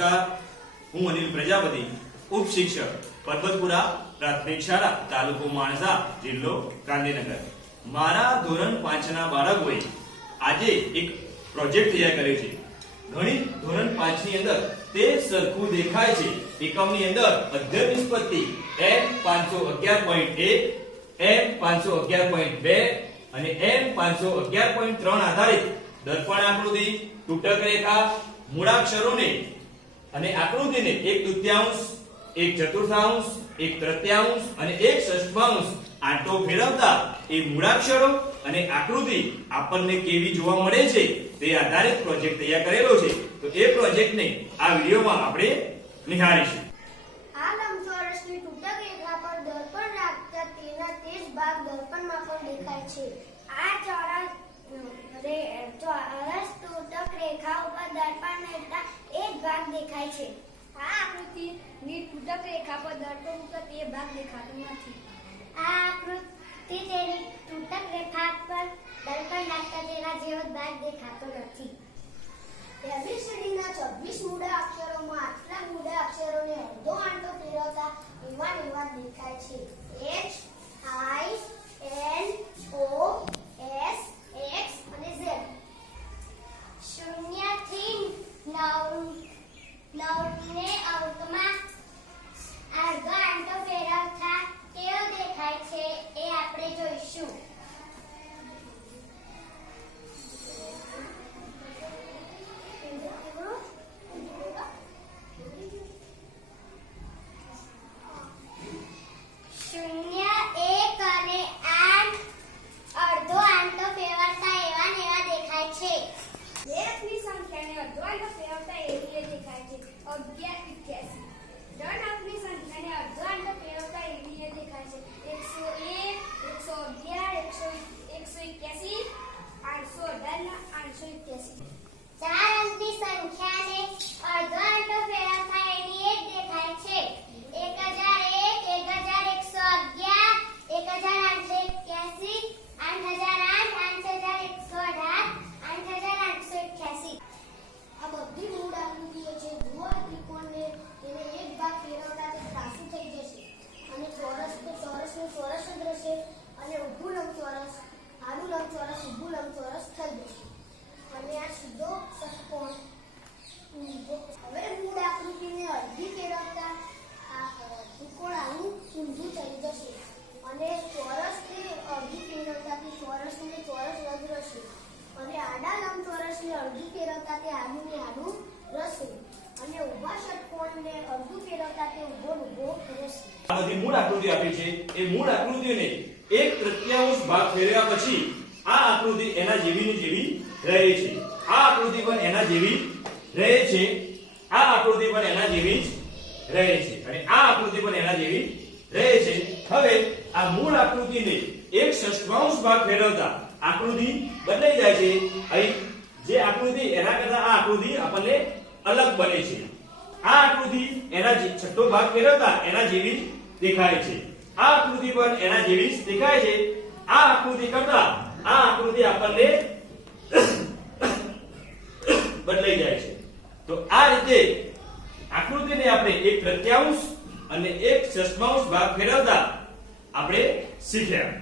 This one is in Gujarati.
નમસ્કાર. હું અનિલ પ્રજાપતિ, ઉપશિક્ષક પરબતપુરા પ્રાથમિક શાળા, તાલુકો માણસા, જિલ્લો ગાંધીનગર. મારા ધોરણ પાંચના બાળકોએ આજે એક પ્રોજેક્ટ તૈયાર કર્યો છે. ગણિત ધોરણ પાંચની અંદર તે સરખું દેખાય છે. એકમની અંદર અધ્યય નિષ્પત્તિ, એમ પાંચસો અગિયાર પોઈન્ટ એક, એમ પાંચસો અગિયાર પોઈન્ટ બે અને એમ પાંચસો અગિયાર પોઈન્ટ ત્રણ આધારિત દર્પણ આકૃતિ, તૂટક રેખા, મૂળાક્ષરોને અને આકૃતિને એક તૃતીયાંશ, એક ચતુર્થાંશ, એક તૃતીયાંશ અને એક ષષ્ઠાંશ આંટો ફેરવતા એ મૂળાક્ષરો અને આકૃતિ આપણને કેવી જોવા મળે છે તે આધારિત પ્રોજેક્ટ તૈયાર કરેલો છે. તો એ પ્રોજેક્ટને આ વિડીયોમાં આપણે નિહાળીશું. ચોરસ તૂટક રેખા ઉપર દર્પણ રહેતા ભાગ દેખાય છે. આ આકૃતિની તૂટક રેખા પર દર્પણ ઉપર તે ભાગ દેખાતો નથી. આ આકૃતિ તેની તૂટક રેખા પર દર્પણ નાખતા તેના જેવો ભાગ દેખાતો નથી પહેલી શ્રેણીના છવ્વીસ મૂળા અક્ષરોમાં આટલા મૂળા અક્ષરોને અડધો આંટો ફેરવતા એવા ને એવા દેખાય છે H I N O S X અને ઝેડ શૂન્યથી નવ નવને અંકમાં અડધો આંટો ફેરવતા કેવો દેખાય છે એ આપણે જોઈશું. શૂન્ય એક અને આઠ. અડધો આંટો ફેરવતા એવા ને એવા દેખાય છે ફેરવતા એવી એ દેખાય છે અગિયાર ઇઠ્યાસી ત્રણ અંકની સંખ્યાને અડધો આંટો ફેરવતા એવી દેખાય છે એકસો એક એકસો અગિયાર એકસો એકસો આઠસો અઢાર આઠસો એક્યાસી ચાર અંકની સંખ્યાને અડધો આંટો ફેરવતા એની એક દેખાય છે એક હજાર એક એક હજાર એકસો અગિયાર એક હજાર આઠસો એક્યાસી આઠ હજાર આઠ આઠ હજાર એકસો અઢાર આઠ હજાર આઠસો એક્યાસી આ બધી મૂળ આકૃતિઓ છે જુઓ આ ત્રિકોણને તેને એક ભાગ ફેરવતા તે ત્રાસું થઈ જશે અને ચોરસ તો ચોરસનું ચોરસ જ રહેશે અને ઊભું લંબચોરસ આડું લંબચોરસ ઊભું લંબચોરસ થઈ જશે અને આ સીધો ષટકોણ ઊંધો. હવે મૂળ આકૃતિને અડધી ફેરવતા આ અ, ત્રિકોણ આવું ઊંધું થઈ જશે અને ચોરસને અડધી ફેરવતાથી ચોરસને ચોરસ રદ રહેશે અને આડા લંબચોરસને અડધી ફેરવતા તે આડું ને આડું અને ઊભા ષટકોણને અડધું ફેરવતા તે ઊભો ઊભો રહેશે આ બધી મૂળ આકૃતિ આપી છે. એ મૂળ આકૃતિને એક તૃતીયાંશ ભાગ ફેરવ્યા પછી આ આકૃતિ એના જેવી ને જેવી રહે છે. આ આકૃતિ પણ એના જેવી રહે છે. આ આકૃતિ પણ એના જેવી જ રહે છે. અને આ આકૃતિ પણ એના જેવી રહે છે. હવે આ મૂળ આકૃતિને એક ષષ્ઠાંશ ભાગ ફેરવતા આકૃતિ બદલાઈ જાય છે. અહીં જે આકૃતિ એના કરતા આ આકૃતિ આપણને અલગ બને છે. આ આકૃતિ એના જે છઠ્ઠો ભાગ ફેરવતા એના જેવી જ દેખાય છે. આ આકૃતિ પણ એના જેવી જ દેખાય છે. આ આકૃતિ કરતા આ આકૃતિ આપણને બદલાઈ જાય છે. તો આ રીતે આકૃતિને આપણે એક પ્રત્યાંશ અને એક ચશ્માંશ ભાગ ફેરવતા આપણે શીખ્યા.